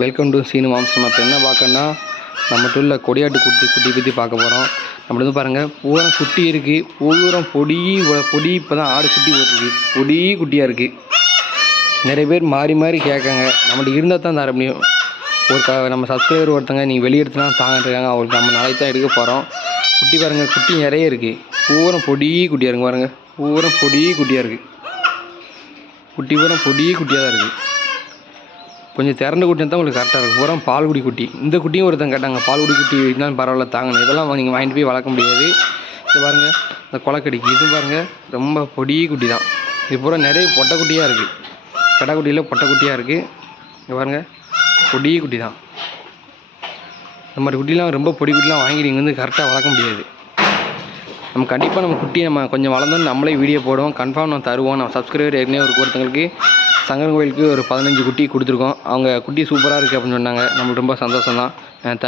Welcome to Seenu moms. நம்ம இப்போ என்ன பார்க்கணுன்னா நம்மகிட்ட உள்ள கொடியாட்டு குட்டி பற்றி பார்க்க போகிறோம். நம்ம வந்து பாருங்கள் பூரா குட்டி இருக்குது. பூரம் பொடி இப்போ தான் ஆடு குட்டி போட்டிருக்கு. குட்டியாக இருக்குது. நிறைய பேர் மாறி மாறி கேட்காங்க. நம்மகிட்ட இருந்தால் தான் தர முடியும். நம்ம சப்ஸ்கிரைபர் ஒருத்தங்க நீங்கள் வெளியெடுத்துனா தாங்கிட்டு இருக்காங்க. அவங்களுக்கு நம்ம நாளைக்கு தான் எடுக்க போகிறோம். குட்டி பாருங்கள், குட்டி நிறைய இருக்குது. பூரம் குட்டியாக இருக்குங்க பாருங்கள். பூரம் குட்டியாக இருக்குது. குட்டி பூரா குட்டியாக தான் இருக்குது. கொஞ்சம் திறந்த குட்டி தான் உங்களுக்கு கரெக்டாக இருக்கும். பூரா பால்குடி குட்டி. இந்த குட்டியும் ஒருத்தங்க கேட்டாங்க, பால்குடி குட்டி இருந்தாலும் பரவாயில்ல தாங்கணும். இதெல்லாம் நீங்கள் வாங்கிட்டு போய் வளர்க்க முடியாது. இது பாருங்கள், இந்த கொலைக்கடிக்கு இது பாருங்கள், ரொம்ப குட்டி தான். இது பூரா நிறைய பொட்டைக்குட்டியாக இருக்குது. கடைக்குட்டியில் பொட்டைக்குட்டியாக இருக்குது. இது பாருங்கள், குட்டி தான். இந்த மாதிரி குட்டிலாம் ரொம்ப குட்டிலாம் வாங்கி நீங்கள் வந்து கரெக்டாக வளர்க்க முடியாது. நம்ம கண்டிப்பாக நம்ம குட்டியை நம்ம கொஞ்சம் வளர்ந்தோன்னு நம்மளே வீடியோ போடுவோம். கன்ஃபார்ம் நம்ம தருவோம். நம்ம சப்ஸ்கிரைபர் ஏற்கனவே ஒருத்தங்களுக்கு சங்கரன் கோயிலுக்கு ஒரு 15 குட்டி கொடுத்துருக்கோம். அவங்க குட்டி சூப்பராக இருக்குது அப்படின்னு சொன்னாங்க. நம்மளுக்கு ரொம்ப சந்தோஷம் தான்.